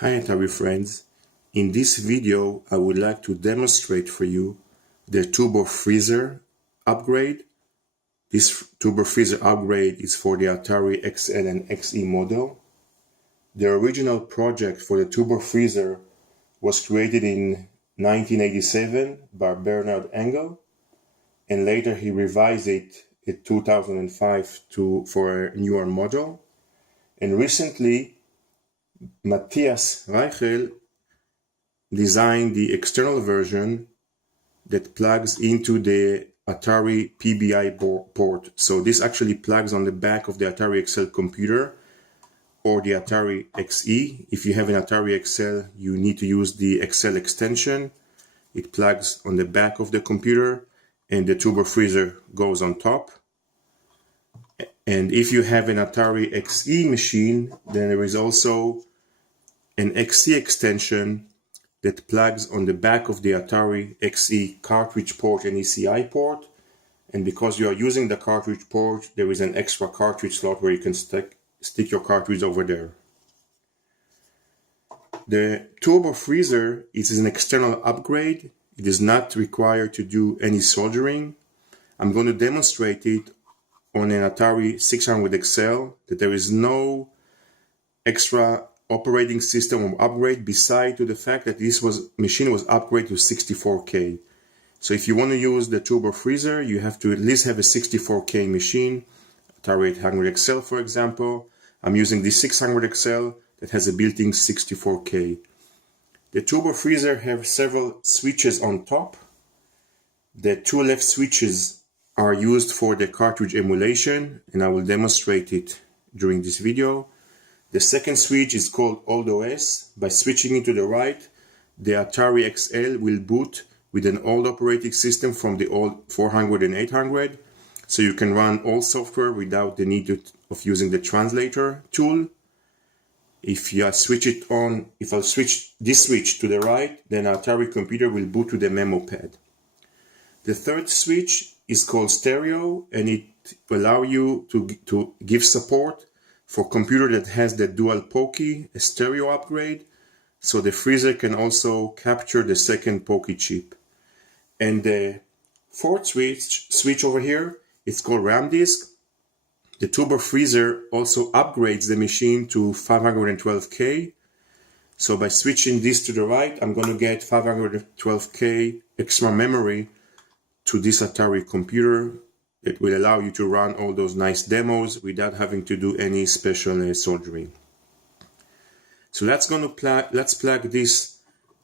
Hi Atari friends, in this video I would like to demonstrate for you the turbo freezer upgrade. This turbo freezer upgrade is for the Atari XL and XE model. The original project for the turbo freezer was created in 1987 by Bernard Engel, and later he revised it in 2005 for a newer model. And recently Matthias Reichel designed the external version that plugs into the Atari PBI port. So this actually plugs on the back of the Atari XL computer or the Atari XE. If you have an Atari XL, you need to use the XL extension. It plugs on the back of the computer and the turbo freezer goes on top. And if you have an Atari XE machine, then there is also an XE extension that plugs on the back of the Atari XE cartridge port and ECI port. And because you are using the cartridge port, there is an extra cartridge slot where you can stick your cartridge over there. The turbo freezer is an external upgrade. It is not required to do any soldering. I'm going to demonstrate it on an Atari 600 XL, that there is no extra operating system or upgrade beside to the fact that this machine was upgraded to 64K. So if you want to use the turbo freezer, you have to at least have a 64K machine. Atari 800 XL, for example. I'm using the 600 XL that has a built-in 64K. The turbo freezer has several switches on top. The two left switches are used for the cartridge emulation, and I will demonstrate it during this video. The second switch is called Old OS. By switching it to the right, the Atari XL will boot with an old operating system from the old 400 and 800, so you can run all software without the need of using the translator tool. If I switch this switch to the right, then Atari computer will boot to the memo pad. The third switch is called stereo, and it will allow you to give support for computer that has the dual POKI, a stereo upgrade, so the freezer can also capture the second POKI chip. And the fourth switch over here, it's called RAM disk. The turbo freezer also upgrades the machine to 512K. So by switching this to the right, I'm going to get 512K extra memory to this Atari computer. It will allow you to run all those nice demos without having to do any special soldering. So let's plug this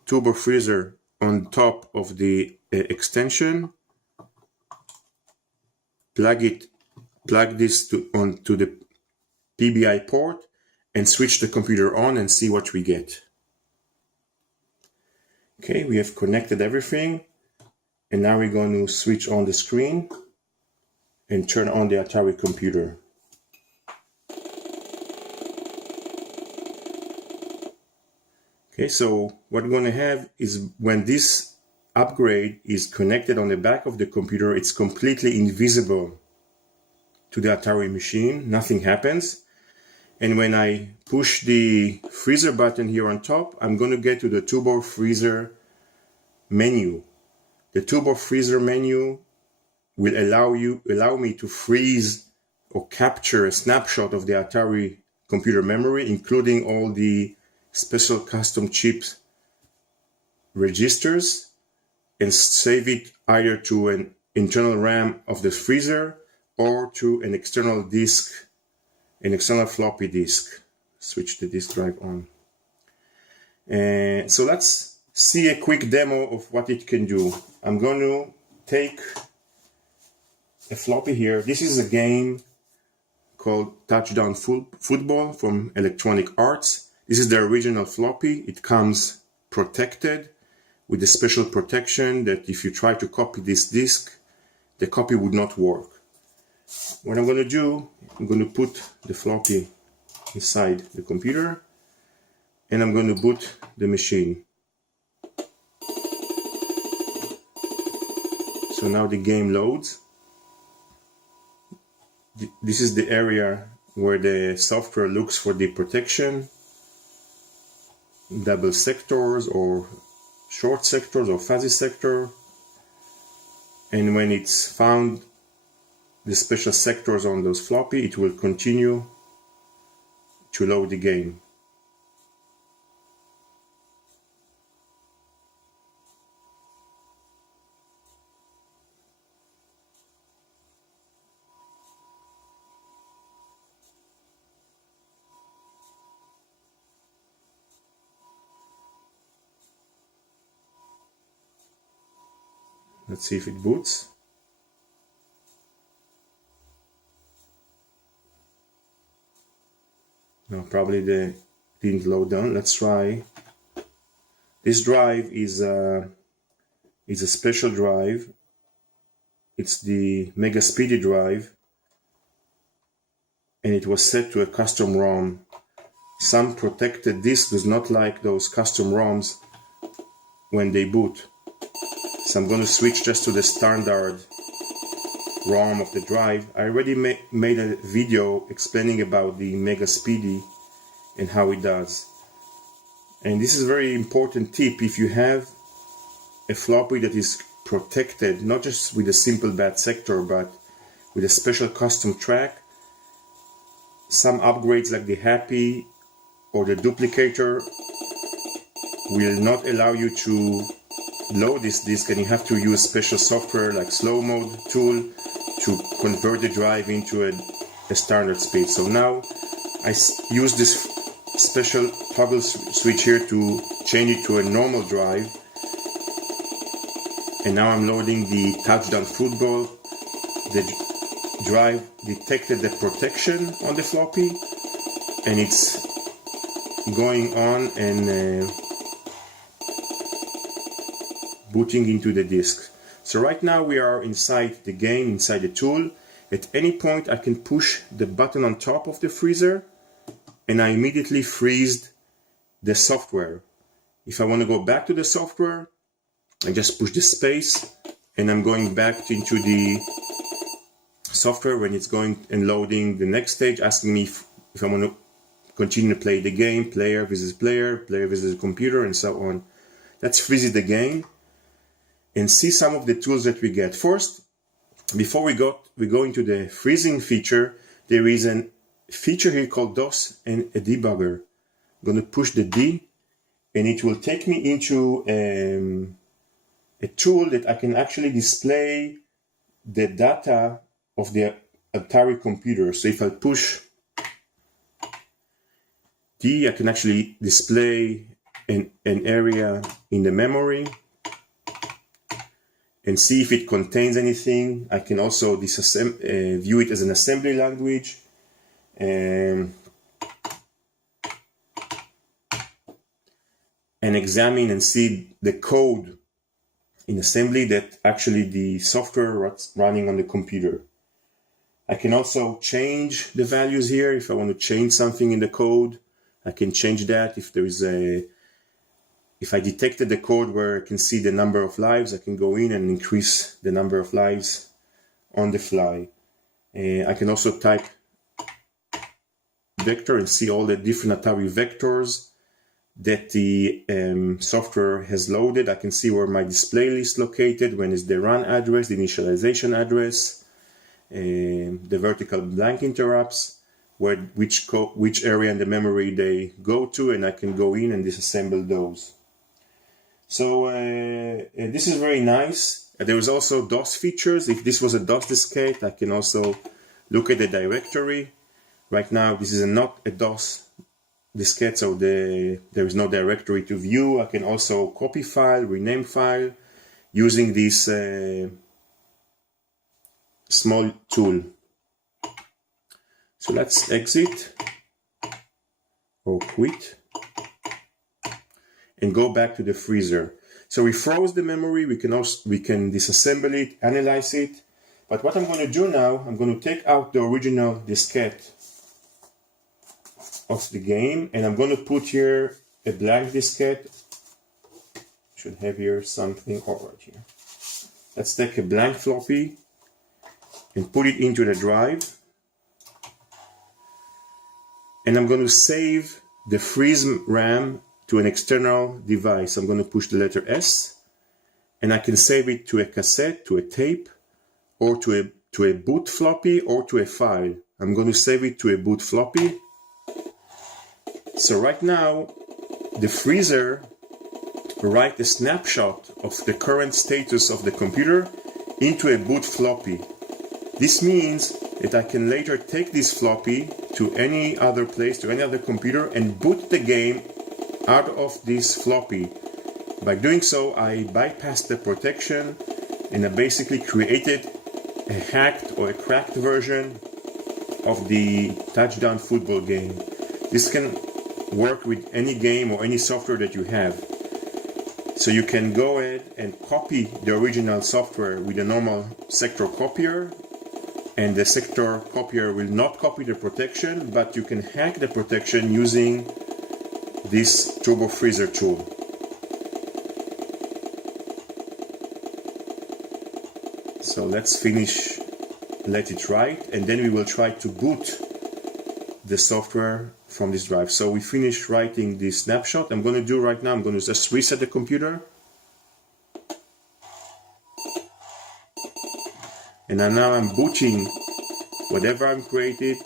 turbo freezer on top of the extension. Plug this onto the PBI port and switch the computer on and see what we get. Okay, we have connected everything, and now we're going to switch on the screen and turn on the Atari computer. Okay, so what we're going to have is when this upgrade is connected on the back of the computer, it's completely invisible to the Atari machine. Nothing happens. And when I push the freezer button here on top, I'm going to get to the turbo freezer menu. The turbo freezer menu will allow me to freeze or capture a snapshot of the Atari computer memory, including all the special custom chips registers, and save it either to an internal RAM of the freezer or to an external disk, an external floppy disk. Switch the disk drive on. And so let's see a quick demo of what it can do. I'm going to take a floppy here. This is a game called Touchdown Football from Electronic Arts. This is the original floppy. It comes protected with a special protection that if you try to copy this disk, the copy would not work. What I'm going to do, I'm going to put the floppy inside the computer and I'm going to boot the machine. So now the game loads. This is the area where the software looks for the protection. double sectors or short sectors or fuzzy sector, and when it's found the special sectors on those floppy, it will continue to load the game. Let's see if it boots. No, probably they didn't load down. Let's try. This drive is a special drive. It's the Mega Speedy drive, and it was set to a custom ROM. Some protected disk does not like those custom ROMs when they boot. So I'm going to switch just to the standard ROM of the drive. I already made a video explaining about the Mega Speedy and how it does. And this is a very important tip. If you have a floppy that is protected, not just with a simple bad sector, but with a special custom track, some upgrades like the Happy or the duplicator will not allow you to load this disk, and you have to use special software like slow mode tool to convert the drive into a standard speed. So now I use this special toggle switch here to change it to a normal drive, and now I'm loading the touchdown football. The drive detected the protection on the floppy, and it's going on and booting into the disk. So right now we are inside the game, inside the tool. At any point I can push the button on top of the freezer and I immediately freeze the software. If I want to go back to the software, I just push the space and I'm going back into the software when it's going and loading the next stage, asking me if I want to continue to play the game, player versus player, player versus computer, and so on. Let's visit the game and see some of the tools that we get. First, before we go into the freezing feature, there is a feature here called DOS and a debugger. I'm going to push the D and it will take me into a tool that I can actually display the data of the Atari computer. So if I push D, I can actually display an area in the memory and see if it contains anything. I can also view it as an assembly language. And examine and see the code in assembly that actually the software running on the computer. I can also change the values here. If I want to change something in the code, I can change that. If I detected the code where I can see the number of lives, I can go in and increase the number of lives on the fly. I can also type vector and see all the different Atari vectors that the software has loaded. I can see where my display list located, when is the run address, the initialization address, the vertical blank interrupts, which area in the memory they go to, and I can go in and disassemble those. So this is very nice. There is also DOS features. If this was a DOS diskette, I can also look at the directory. Right now this is not a DOS diskette, so there is no directory to view. I can also copy file, rename file using this small tool. So let's exit or quit and go back to the freezer. So we froze the memory. We can disassemble it, analyze it. But what I'm going to do now, I'm going to take out the original diskette of the game, and I'm going to put here a blank diskette. Should have here something right here. Let's take a blank floppy and put it into the drive. And I'm going to save the freeze RAM to an external device. I'm going to push the letter S, and I can save it to a cassette, to a tape, or to a boot floppy, or to a file. I'm going to save it to a boot floppy. So right now, the freezer writes a snapshot of the current status of the computer into a boot floppy. This means that I can later take this floppy to any other place, to any other computer, and boot the game out of this floppy. By doing so, I bypassed the protection, and I basically created a hacked or a cracked version of the touchdown football game. This can work with any game or any software that you have. So you can go ahead and copy the original software with a normal sector copier, and the sector copier will not copy the protection, but you can hack the protection using this Turbo Freezer tool. So let's finish, let it write, and then we will try to boot the software from this drive. So we finished writing the snapshot. I'm going to do right now, I'm going to just reset the computer. And now I'm booting whatever I've created.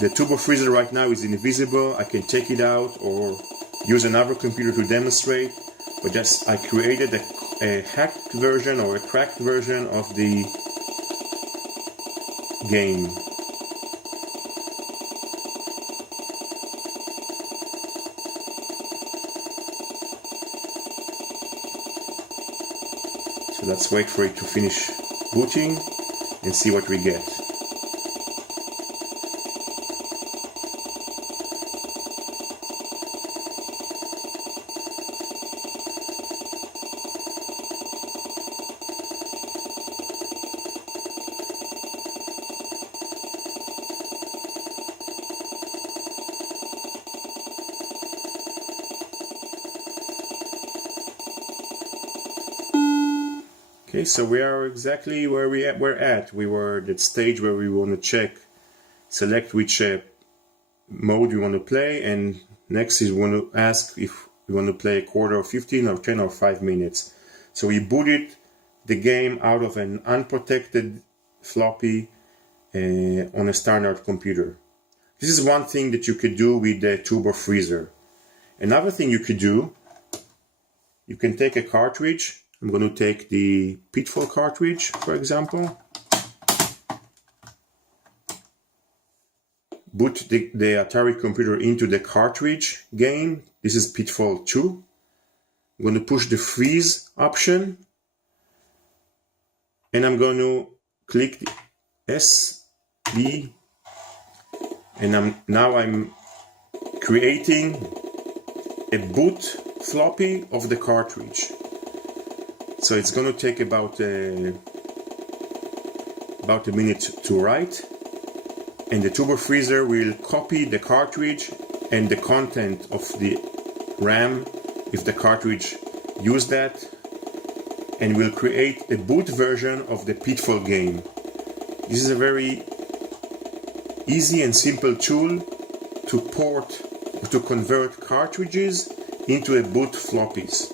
The Turbo Freezer right now is invisible. I can take it out or use another computer to demonstrate. But just I created a hacked version or a cracked version of the game. So let's wait for it to finish booting and see what we get. Okay, so we are exactly where we're at. We were at that stage where we want to select which mode we want to play, and next is we want to ask if we want to play a quarter, or 15 or 10 or 5 minutes. So we booted the game out of an unprotected floppy on a standard computer. This is one thing that you could do with the Turbo Freezer. Another thing you could do, you can take a cartridge. I'm going to take the Pitfall cartridge, for example. Boot the Atari computer into the cartridge game. This is Pitfall 2. I'm going to push the freeze option. And I'm going to click the S, B. And now I'm creating a boot floppy of the cartridge. So it's going to take about a minute to write, and the Turbo Freezer will copy the cartridge and the content of the RAM, if the cartridge used that, and will create a boot version of the Pitfall game. This is a very easy and simple tool to convert cartridges into bootable floppies.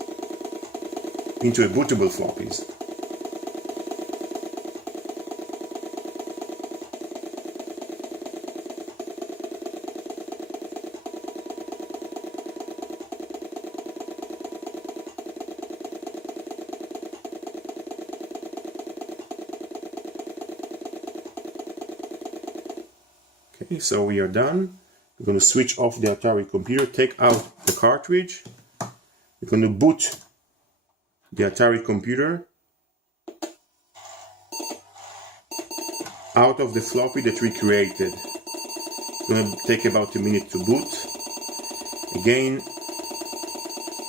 Okay, so we are done. We're going to switch off the Atari computer, take out the cartridge. We're going to boot the Atari computer out of the floppy that we created. It's going to take about a minute to boot. Again,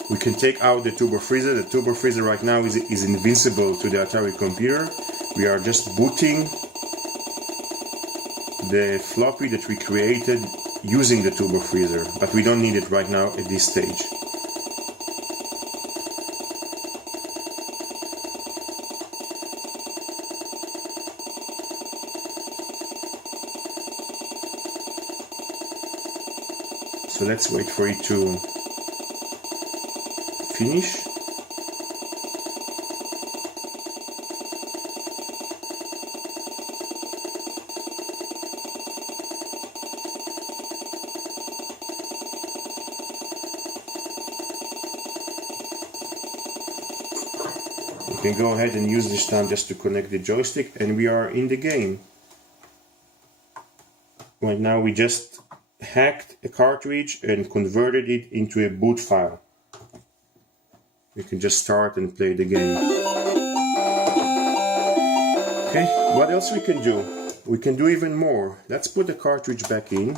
we can take out the Turbo Freezer. The Turbo Freezer right now is invincible to the Atari computer. We are just booting the floppy that we created using the Turbo Freezer, but we don't need it right now at this stage. So let's wait for it to finish. You can go ahead and use this time just to connect the joystick, and we are in the game. Right now we just hacked a cartridge and converted it into a boot file. We can just start and play the game. Okay, what else we can do? We can do even more. Let's put the cartridge back in.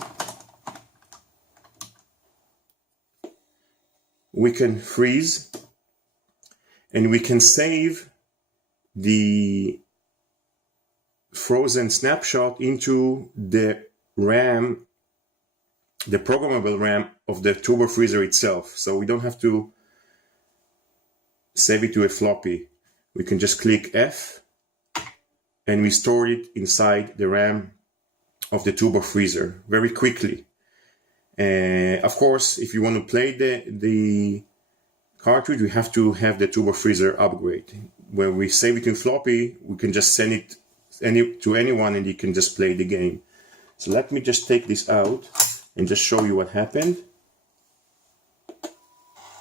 We can freeze, and we can save the frozen snapshot into the RAM, the programmable RAM of the turbo freezer itself. So we don't have to save it to a floppy. We can just click F and we store it inside the RAM of the turbo freezer very quickly. Of course, if you want to play the cartridge, we have to have the turbo freezer upgrade. When we save it in floppy, we can just send it to anyone and you can just play the game. So let me just take this out and just show you what happened.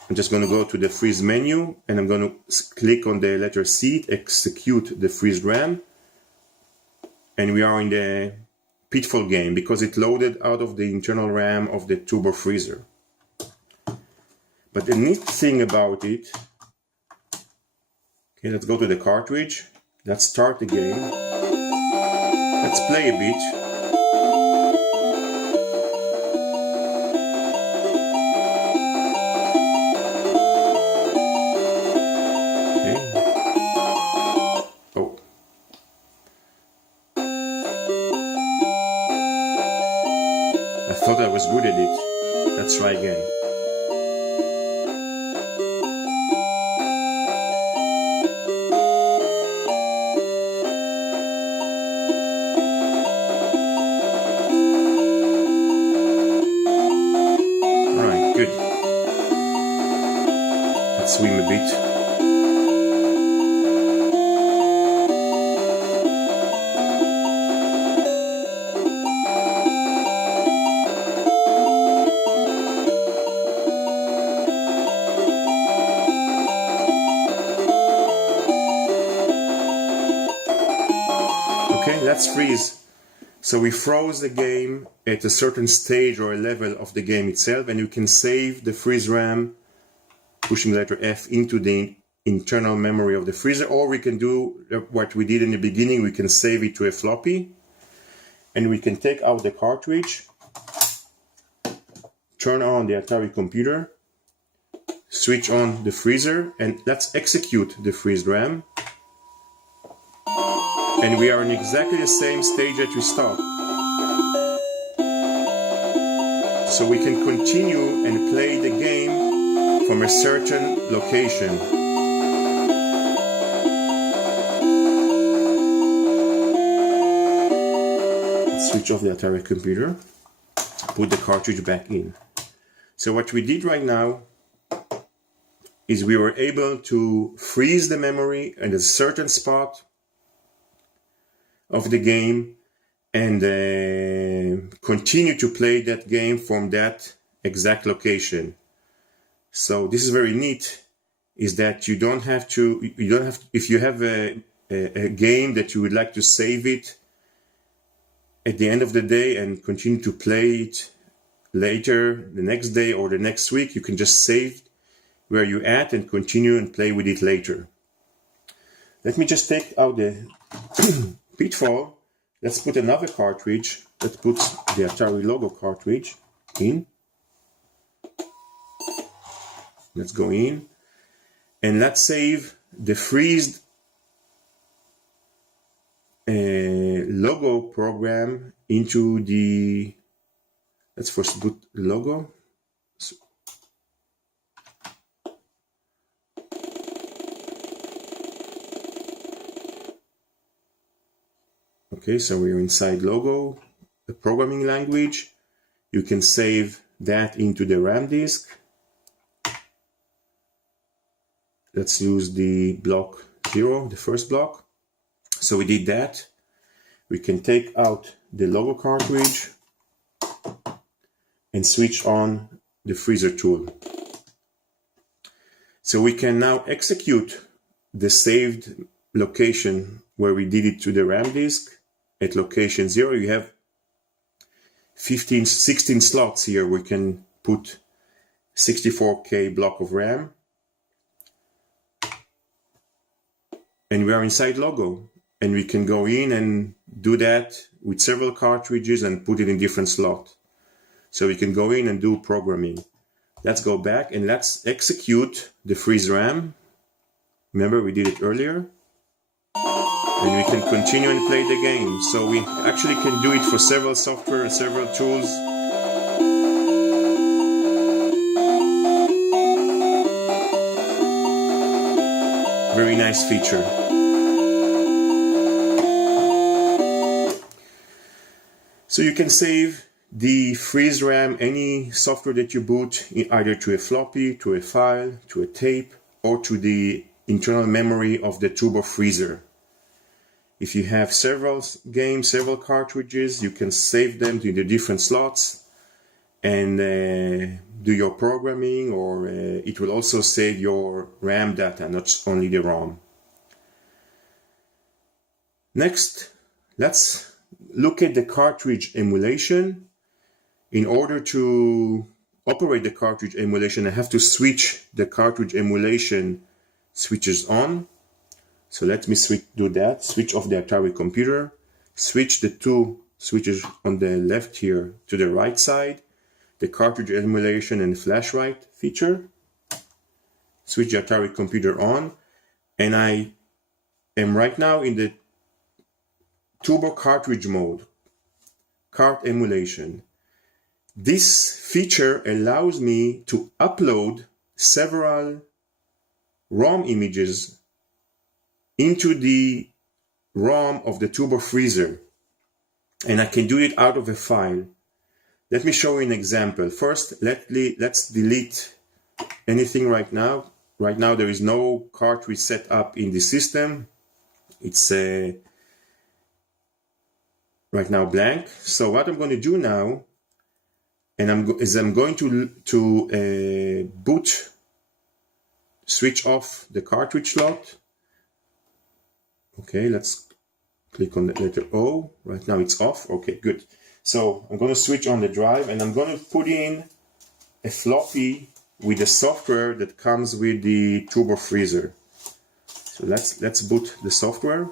I'm just going to go to the freeze menu and I'm going to click on the letter C, execute the freeze RAM. And we are in the Pitfall game because it loaded out of the internal RAM of the turbo freezer. But the neat thing about it, okay, let's go to the cartridge. Let's start the game. Let's play a bit. I thought I was good at it. Let's try again. Alright, good. Let's swim a bit. Okay, let's freeze. So we froze the game at a certain stage or a level of the game itself, and you can save the freeze RAM, pushing the letter F into the internal memory of the freezer, or we can do what we did in the beginning, we can save it to a floppy, and we can take out the cartridge, turn on the Atari computer, switch on the freezer, and let's execute the freeze RAM. And we are in exactly the same stage that we stopped. So we can continue and play the game from a certain location. Let's switch off the Atari computer, put the cartridge back in. So what we did right now is we were able to freeze the memory at a certain spot of the game and continue to play that game from that exact location. So this is very neat, is that you don't have to, if you have a game that you would like to save it at the end of the day and continue to play it later, the next day or the next week, you can just save where you're at and continue and play with it later. Let me just take out the Pitfall. Let's put another cartridge. Let's put the Atari logo cartridge in. Let's go in and let's save the freezed logo program into the, let's first put logo. Okay, so we're inside logo, the programming language. You can save that into the RAM disk. let's use the block 0, the first block. So we did that. We can take out the logo cartridge and switch on the freezer tool. So we can now execute the saved location where we did it to the RAM disk. At location 0, you have 16 slots here. We can put 64K block of RAM. And we are inside logo. And we can go in and do that with several cartridges and put it in different slots. So we can go in and do programming. Let's go back and let's execute the freeze RAM. Remember, we did it earlier. And we can continue and play the game. So we actually can do it for several software and several tools. Very nice feature. So you can save the freeze RAM, any software that you boot, either to a floppy, to a file, to a tape, or to the internal memory of the turbo freezer. If you have several games, several cartridges, you can save them to the different slots and do your programming, or it will also save your RAM data, not only the ROM. Next, let's look at the cartridge emulation. In order to operate the cartridge emulation, I have to switch the cartridge emulation switches on. So let me do that. Switch off the Atari computer. Switch the two switches on the left here to the right side. The cartridge emulation and flash write feature. Switch the Atari computer on. And I am right now in the turbo cartridge mode. Cart emulation. This feature allows me to upload several ROM images into the ROM of the turbo freezer, and I can do it out of a file. Let me show you an example. First, let's delete anything right now. Right now there is no cartridge set up in the system. It's right now blank. So what I'm going to do now, and I'm going to boot, switch off the cartridge slot. Okay, let's click on the letter O. Right now it's off. Okay, good. So I'm going to switch on the drive and I'm going to put in a floppy with the software that comes with the turbo freezer. So let's boot the software.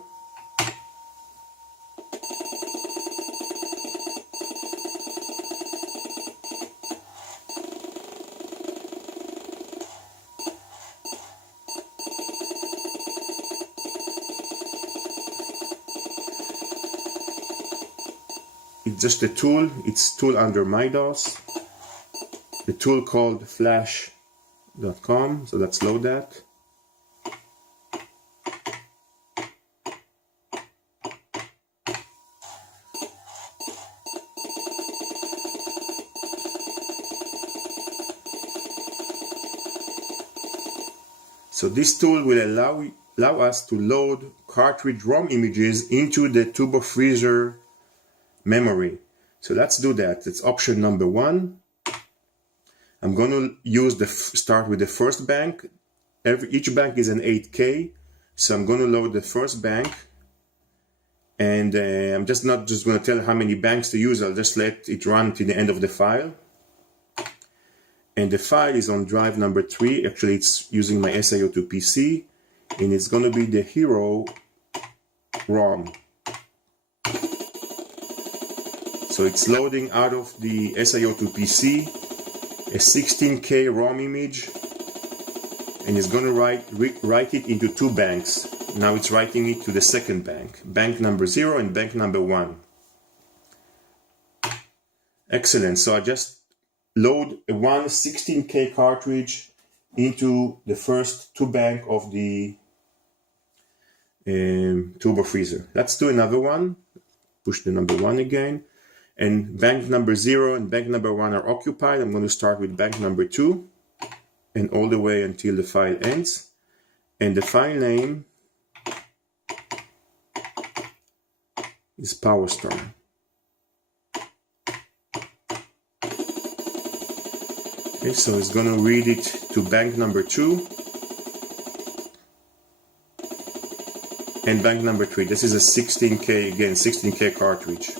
It's just a tool. It's tool under MyDOS. The tool called flash.com. So let's load that. So this tool will allow us to load cartridge ROM images into the turbo freezer memory. So let's do that. It's option number 1. I'm going to use start with the first bank. Each bank is an 8K. So I'm going to load the first bank. And I'm not just going to tell how many banks to use. I'll just let it run to the end of the file. And the file is on drive number 3. Actually, it's using my SIO2 PC. And it's going to be the Hero ROM. So it's loading out of the SIO2 PC a 16K ROM image, and it's going to write it into 2 banks. Now it's writing it to the second bank, bank number 0 and bank number 1. Excellent. So I just load a 16K cartridge into the first 2 bank of the turbo freezer. Let's do another one. Push the number 1 again. And bank number 0 and bank number 1 are occupied. I'm going to start with bank number 2 and all the way until the file ends. and the file name is PowerStar. Okay, so it's going to read it to bank number 2 and bank number 3. This is a 16K, again, 16K cartridge.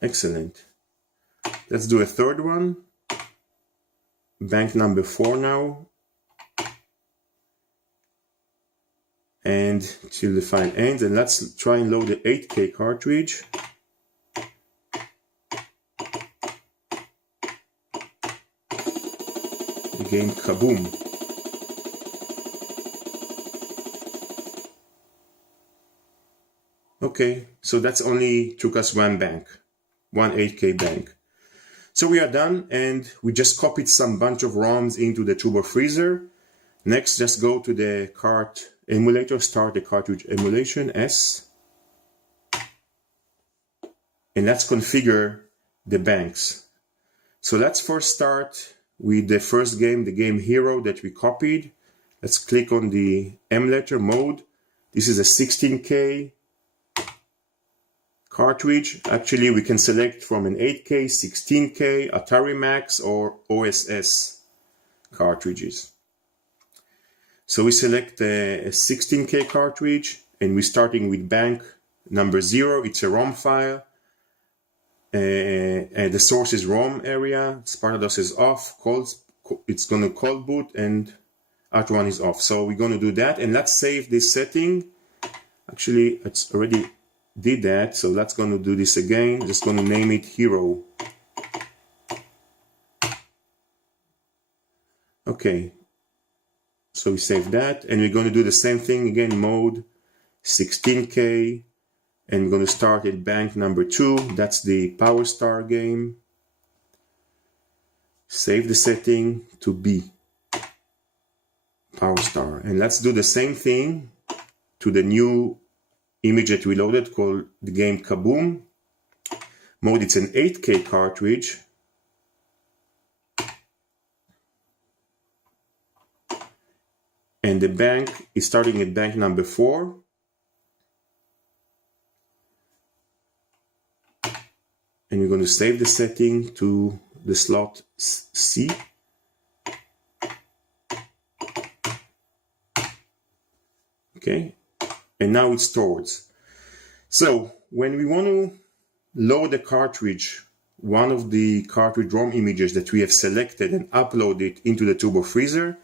Excellent. Let's do a third one. Bank number 4 now. And till the file ends, and let's try and load the 8K cartridge. The game Kaboom. Okay, so that's only took us one bank, one 8K bank. So we are done, and we just copied some bunch of ROMs into the Turbo Freezer. Next, just go to the cart emulator, start the cartridge emulation, S, and let's configure the banks. So let's first start with the first game, the game Hero that we copied. Let's click on the emulator mode. This is a 16K cartridge. Actually, we can select from an 8K, 16K, Atari Max, or OSS cartridges. So we select a 16K cartridge, and we're starting with bank number 0. It's a ROM file. And the source is ROM area. Spartados is off. It's going to cold boot, and Art1 is off. So we're going to do that, and let's save this setting. Actually, it's already did that, so let's going to do this again. Just going to name it Hero. Okay. So we save that, and we're going to do the same thing again, mode 16K, and we're going to start at bank number 2. That's the PowerStar game. Save the setting to B, PowerStar, and let's do the same thing to the new image that we loaded called the game Kaboom. Mode, it's an 8K cartridge. And the bank is starting at bank number 4. And we're going to save the setting to the slot C. Okay. And now it's stored. So when we want to load the cartridge, one of the cartridge ROM images that we have selected, and upload it into the Turbo Freezer,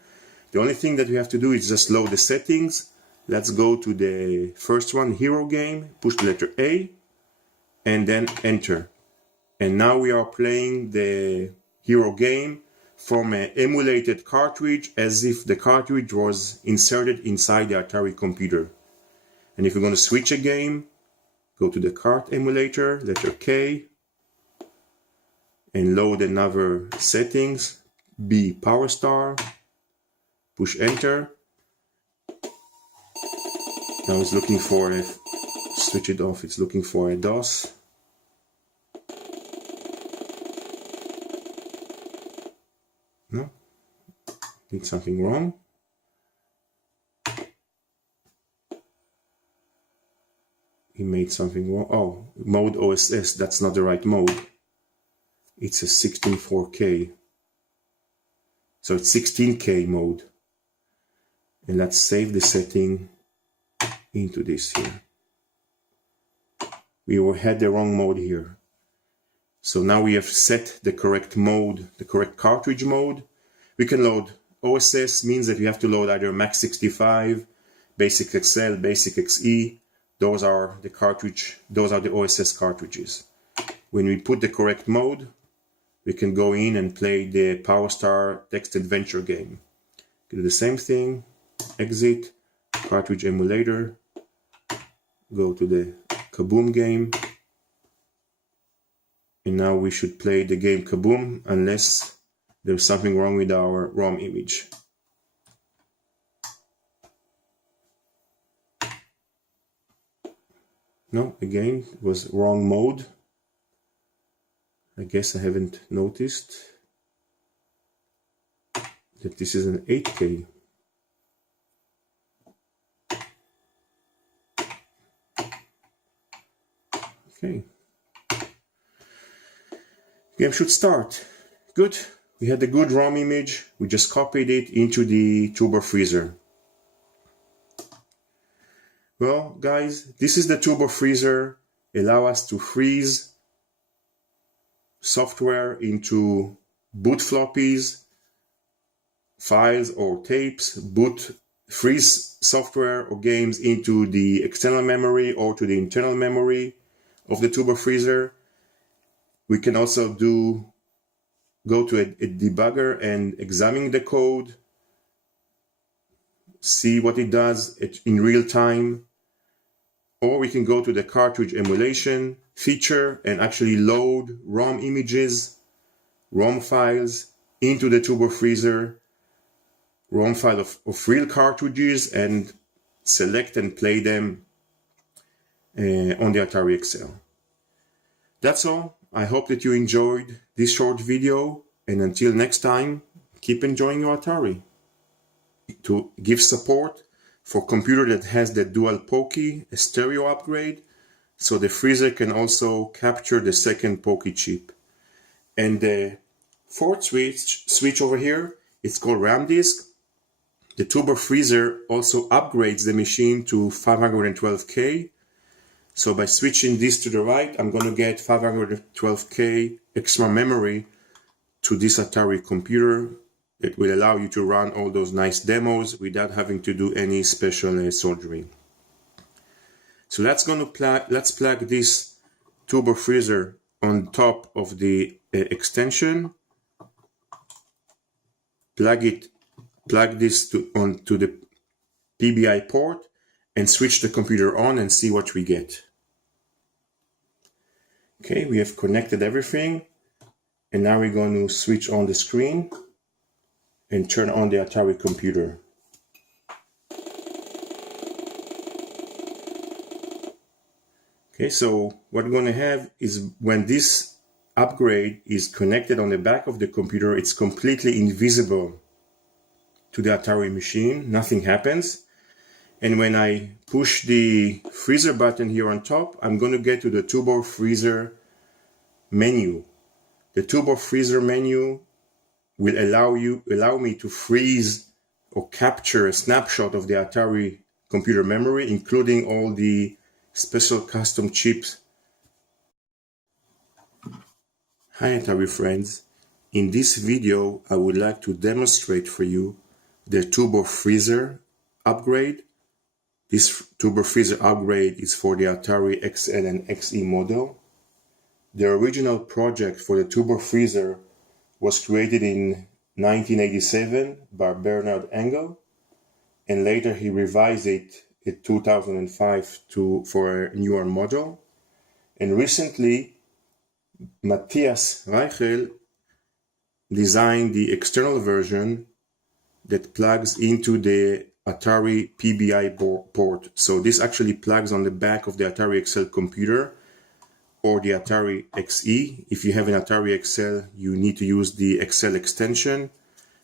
the only thing that we have to do is just load the settings. Let's go to the first one, Hero game, push the letter A, and then enter. And now we are playing the Hero game from an emulated cartridge, as if the cartridge was inserted inside the Atari computer. And if you're going to switch a game, go to the cart emulator, letter K, and load another settings, B, PowerStar. Push enter. Now it's looking for a, switch it off, it's looking for a DOS. No, did something wrong. He made something wrong. Oh, mode OSS, that's not the right mode. It's a 16.4K. So it's 16K mode. And let's save the setting into this here. We had the wrong mode here. So now we have set the correct mode, the correct cartridge mode. We can load OSS, means that you have to load either Max 65, Basic XL, Basic XE. Those are the cartridge, those are the OSS cartridges. When we put the correct mode, we can go in and play the PowerStar text adventure game. Do the same thing, exit, cartridge emulator, go to the Kaboom game, and now we should play the game Kaboom unless there's something wrong with our ROM image. No, again, it was wrong mode. I guess I haven't noticed that this is an 8K Okay. Game should start. Good. We had a good ROM image. We just copied it into the Turbo Freezer. Well, guys, this is the Turbo Freezer. Allow us to freeze software into boot floppies, files or tapes, freeze software or games into the external memory or to the internal memory of the Turbo Freezer. We can also go to a debugger and examine the code, see what it does in real time. Or we can go to the cartridge emulation feature and actually load ROM images, ROM files into the Turbo Freezer, ROM file of real cartridges, and select and play them on the Atari XL. That's all. I hope that you enjoyed this short video, and until next time, keep enjoying your Atari. To give support for computer that has the dual Pokey, a stereo upgrade, so the freezer can also capture the second Pokey chip. And the fourth switch over here, it's called RAM disk. The Turbo Freezer also upgrades the machine to 512K. So by switching this to the right, I'm going to get 512K extra memory to this Atari computer. It will allow you to run all those nice demos without having to do any special soldering. So let's plug this Turbo Freezer on top of the extension. Plug this onto the PBI port and switch the computer on and see what we get. Okay, we have connected everything, and now we're going to switch on the screen and turn on the Atari computer. Okay, so what we're going to have is when this upgrade is connected on the back of the computer, it's completely invisible to the Atari machine. Nothing happens. And when I push the freezer button here on top, I'm going to get to the Turbo Freezer menu. The Turbo Freezer menu will allow me to freeze or capture a snapshot of the Atari computer memory, including all the special custom chips. Hi Atari friends, in this video I would like to demonstrate for you the Turbo Freezer upgrade. This Turbo Freezer upgrade is for the Atari XL and XE model. The original project for the Turbo Freezer was created in 1987 by Bernard Engel, and later he revised it in 2005 for a newer model. And recently, Matthias Reichel designed the external version that plugs into the Atari PBI port. So this actually plugs on the back of the Atari XL computer or the Atari XE. If you have an Atari XL, you need to use the XL extension.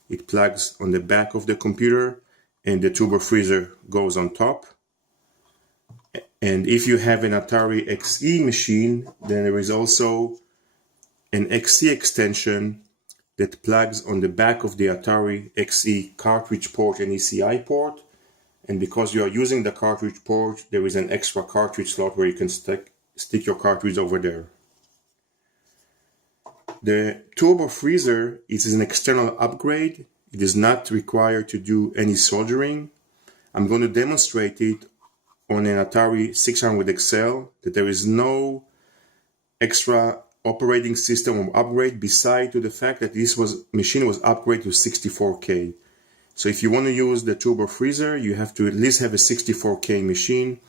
It plugs on the back of the computer and the Turbo Freezer goes on top. And if you have an Atari XE machine, then there is also an XE extension that plugs on the back of the Atari XE cartridge port and ECI port. And because you are using the cartridge port, there is an extra cartridge slot where you can stick your cartridge over there. The Turbo Freezer is an external upgrade. It is not required to do any soldering. I'm going to demonstrate it on an Atari 600 XL, that there is no extra operating system or upgrade beside to the fact that this machine was upgraded to 64K. So if you want to use the Turbo Freezer, you have to at least have a 64K machine.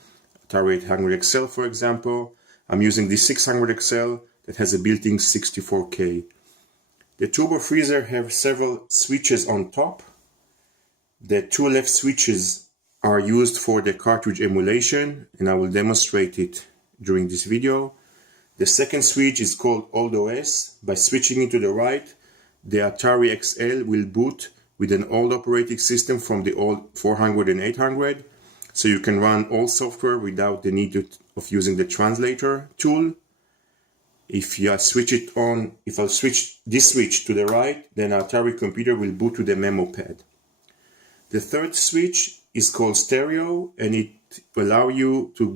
Atari 800 XL, for example. I'm using the 600 XL that has a built-in 64K. The Turbo Freezer has several switches on top. The two left switches are used for the cartridge emulation, and I will demonstrate it during this video. The second switch is called Old OS. By switching it to the right, the Atari XL will boot with an old operating system from the old 400 and 800, so you can run all software without the need of using the translator tool. If I switch it on, if I switch this switch to the right, then Atari computer will boot to the memo pad. The third switch is called stereo, and it will allow you to